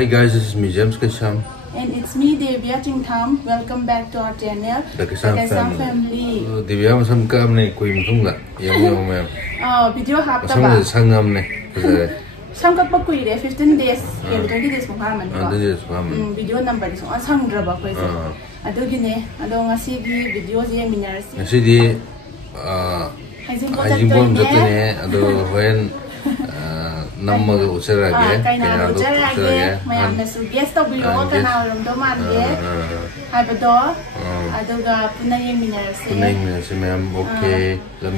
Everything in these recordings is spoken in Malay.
Hi guys, this is me, James Kasham. And it's me, Devya Chingtham. Welcome back to our channel, The Kasham family. Devya masam kam ne koi mutung la. Yang ma'am. Video hap ta ba. ba. Sangam ne. Sam ka pa kui re 15 days. 20 days mo ha man ko. Video number is on sang dra ba ko ise. Ado gine, ado ngasi gi video je minarsi. Ngasidi Heijingpot jatne ado when number ucerage, kaya ucerage, mayam nesu guest to bilo kana ulam do man ge, hai bedo, aduga punai yang minarsi. Punai minarsi mayam okay, lam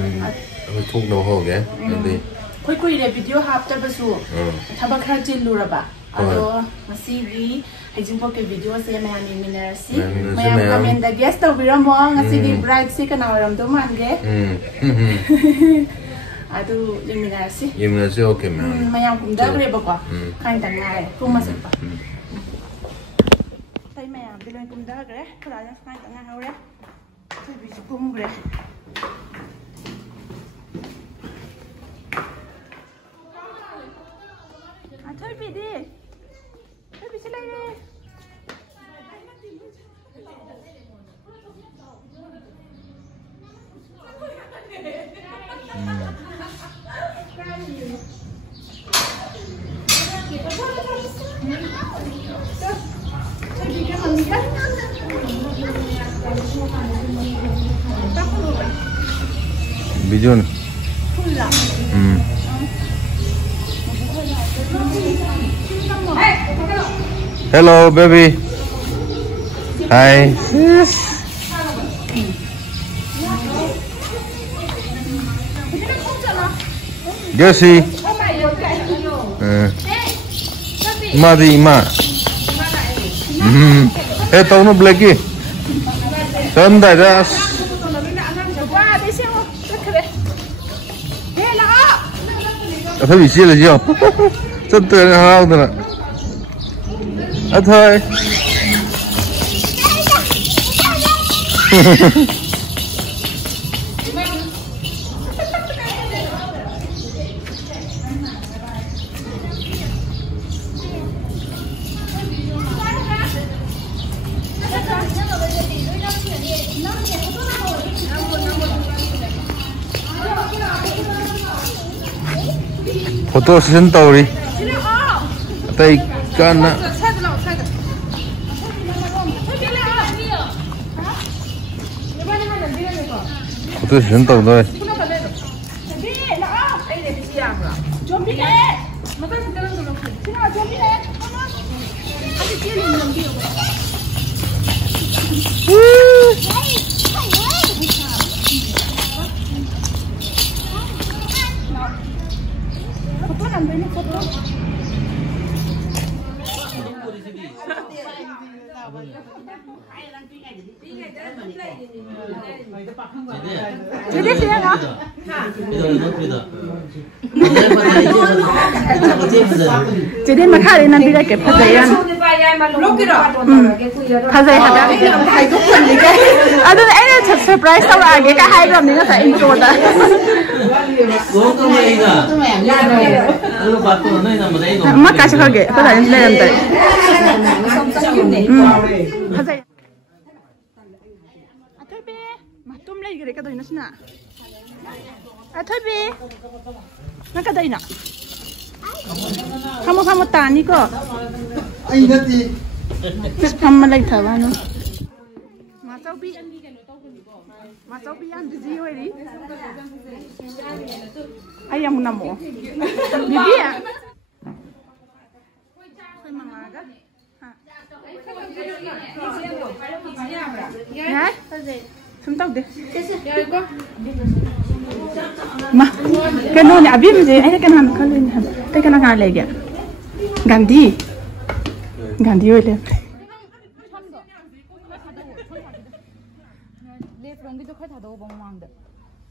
thuk no ho ge, nanti. Koi re video hap ta basu, thabak har jil lura ba, ado masih gi Heijingpot ke video se mayam yang minarsi, mayam kami nda guest to bilo mo ngasi gi bride se kana ulam do man ge. Aduh, eliminasi oke ma'am. Mayam kumda bre bakwa. Kain tangai, kumasak pa. Tay mayam bilang kumda bre, kurang kain tangai bre. Tay bisa kum bre. Tay bidi. Tay bisa lagi. Video nih. Hello baby. Hi. Josie. Madi ma. Tahu nu blacky. Tanda das. Thôi bị chia là gì không? Rất tuyệt hao rồi. Thôi. Photo session tàu đi. Tay Kana. Photo session tàu thôi. Jadi siapa? Jadi makanya nanti lagi percayaan. Percaya ada. Aduh, ini surprise tau lagi kan hai ram ni saya intro dah. Mak kasih lagi, percaya nanti. Percaya. Tum lagi gede kata ini sih Thôi bi, nak kata ini. Kamu tani kok. Anh rất gì? Kamu lagi tahu anu. Macau bi yang busy hari. Ayam namu. Bibi ya. Ya? Sumtau deh. Ma, kenapa abi mesti? Kenapa kalau ini? Kenapa nggak lagi? Ganti oleh.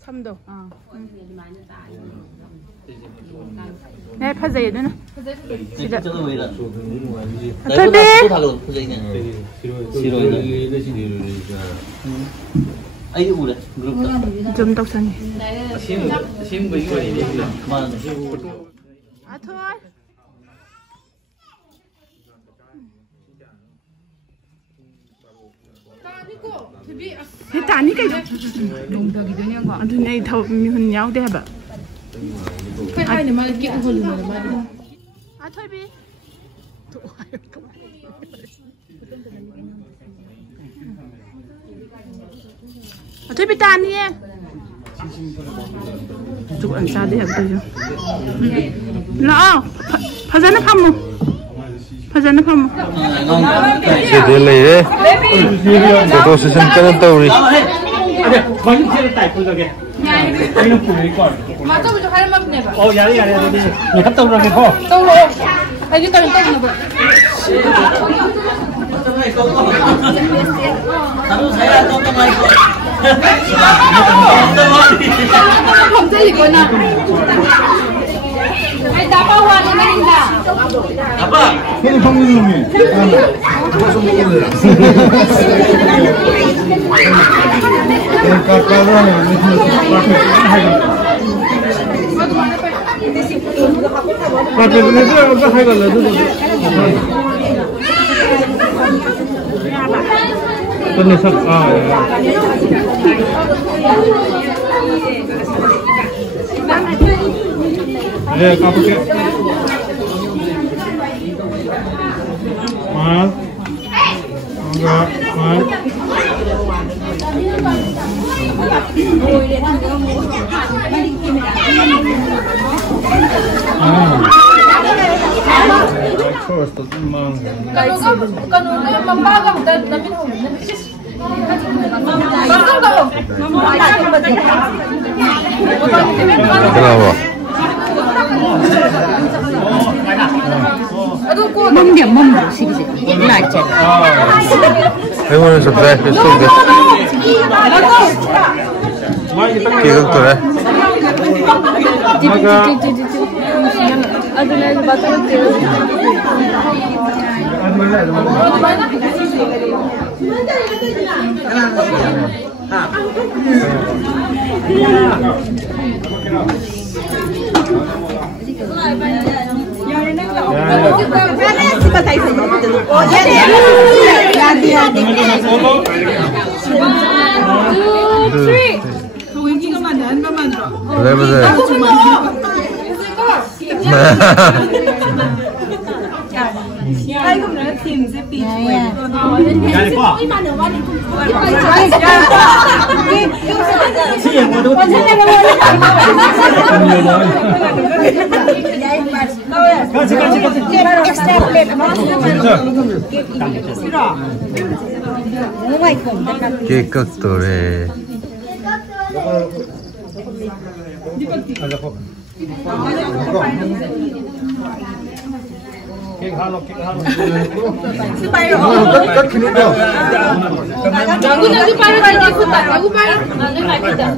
Samdo. 네, 파자이 되나? 시다. Ai udah grup 좀 떡상해. 심 이거 그만. 아, thôi. Tani kay adun ay thaw mi hun yaw de ba kai ai ne ma ki u holu ne ma a thoi bi a thoi bi tani e tu an sa de ha de la phajana phamu Chị đi lấy đấy. Photo session cái nó tàu đi. Con chơi tại con rồi kìa. Anh nó phụ đấy còn. mà tôi cho hai năm này Ồ, dạ đi. Người thắp tàu rồi kìa cô. tàu rồi ai cái tàu tàu này không chơi gì con nào ai đá bao hoa nó lên đá Apa? Ini pengilmu. Ya, kamu ke? Mal, enggak, mal. Kanunga mambagang dal namin ho. Kenapa? Ini subscribe itu deh. Kira tuh ya. Betul. Kekak tuh deh. Kat kini dah. Aku nanti paru lagi kutat. Aku paru. Nanti lagi dah.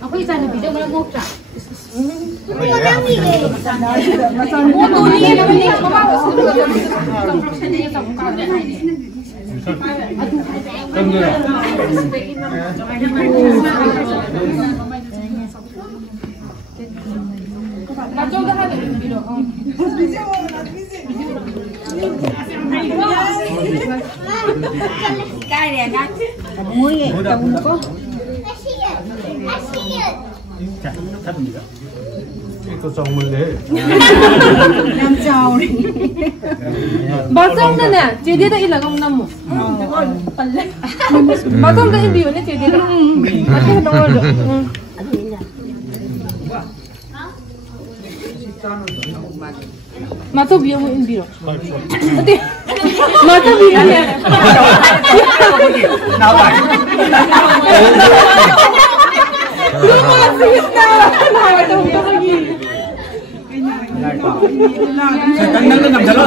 Aku isang video mo mo siya. Itu song mulai. Nam chào đi. Bà xong đây nè, chị đi đây là không nằm. Bà xong đây biểu nè chị đi đây. Anh đâu rồi. Mà tôi biểu mình biểu. Mà tôi biểu nè. Nào vậy? Saya kan nggak nggak bisa lo.